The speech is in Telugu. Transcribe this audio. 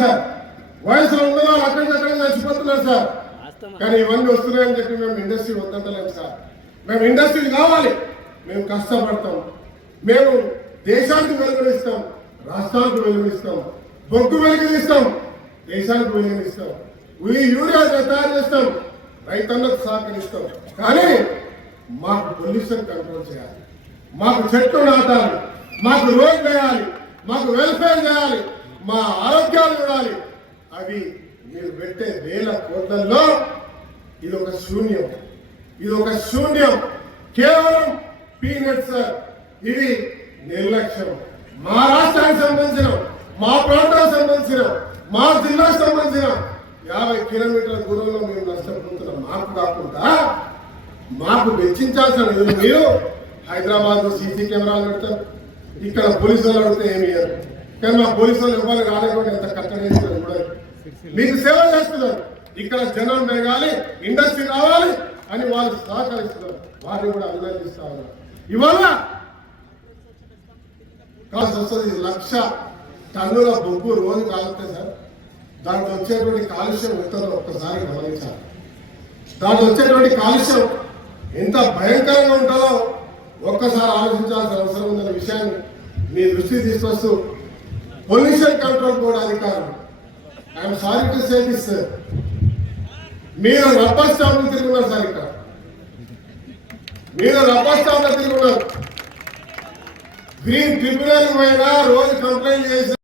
సార్. వయసులో ఉన్న వాళ్ళు అక్కడికక్కడ చచ్చిపోతున్నారు సార్. కానీ ఇవన్నీ వస్తున్నాయని చెప్పి మేము ఇండస్ట్రీ వద్దంటలేము సార్. మేము ఇండస్ట్రీ కావాలి. మేము కష్టపడతాం. మేము దేశానికి వెలుగునిస్తాం రాష్ట్రానికి వెలుగునిస్తాం బొగ్గు వెలుగునిస్తాం దేశానికి వెలుగునిస్తాం ఈ యూరియా తయారు చేస్తాం. రైతన్నకు సహకరిస్తాం. కానీ మాకు పొల్యూషన్ కంట్రోల్ చేయాలి. మాకు చెట్లు నాటాలి. మాకు రోడ్ వేయాలి. మాకు వెల్ఫేర్ చేయాలి. మా ఆరోగ్యాలు చూడాలి. అవి మీరు పెట్టే వేల కోట్లలో ఇది ఒక శూన్యం. ఇది ఒక శూన్యం. కేవలం పీనట్ సార్. ఇది నిర్లక్ష్యం. మా రాష్ట్రానికి సంబంధించిన మా ప్రాంతానికి సంబంధించిన మా జిల్లాకు సంబంధించిన యాభై కిలోమీటర్ల దూరంలో మేము నష్టపోతున్న మాకు కాకుండా మాకు వెచ్చించాల్సిన నిధులు మీరు హైదరాబాద్లో సీసీ కెమెరాలు పెడతారు. ఇక్కడ పోలీసు వాళ్ళు అడిగితే ఏమి కానీ మా పోలీసు వాళ్ళు ఇవ్వాలి రాలేకుండా ఎంత కట్టడి చేస్తారు కూడా. మీకు సేవ చేస్తున్నారు. ఇక్కడ జనం పెరగాలి ఇండస్ట్రీ రావాలి అని వాళ్ళు సహకరిస్తున్నారు. వారిని కూడా అభినందిస్తా ఉన్నారు ఇవాళ కాల్సి వస్తుంది లక్ష టన్నుల బొగ్గు రోజు కాలుతే సార్ దాంట్లో వచ్చేటువంటి కాలుష్యం ఉత్తర్వులు ఒక్కసారి గమనించాలి. దాంట్లో వచ్చేటువంటి కాలుష్యం ఎంత భయంకరంగా ఉంటుందో ఒక్కసారి ఆలోచించాల్సిన అవసరం ఉందనే విషయాన్ని మీ దృష్టికి తీసుకొస్తూ పొల్యూషన్ కంట్రోల్ బోర్డు అధికారులు I'm sorry to say this మీరు రబ్బర్ స్టాంప్ తిరుగున్నారు సార్ ఇక్కడ. మీరు రబ్బర్ స్టాంప్ తిరుగున్నారు గ్రీన్ ట్రిబ్యునల్ పైన రోజు కంప్లైంట్ చేసి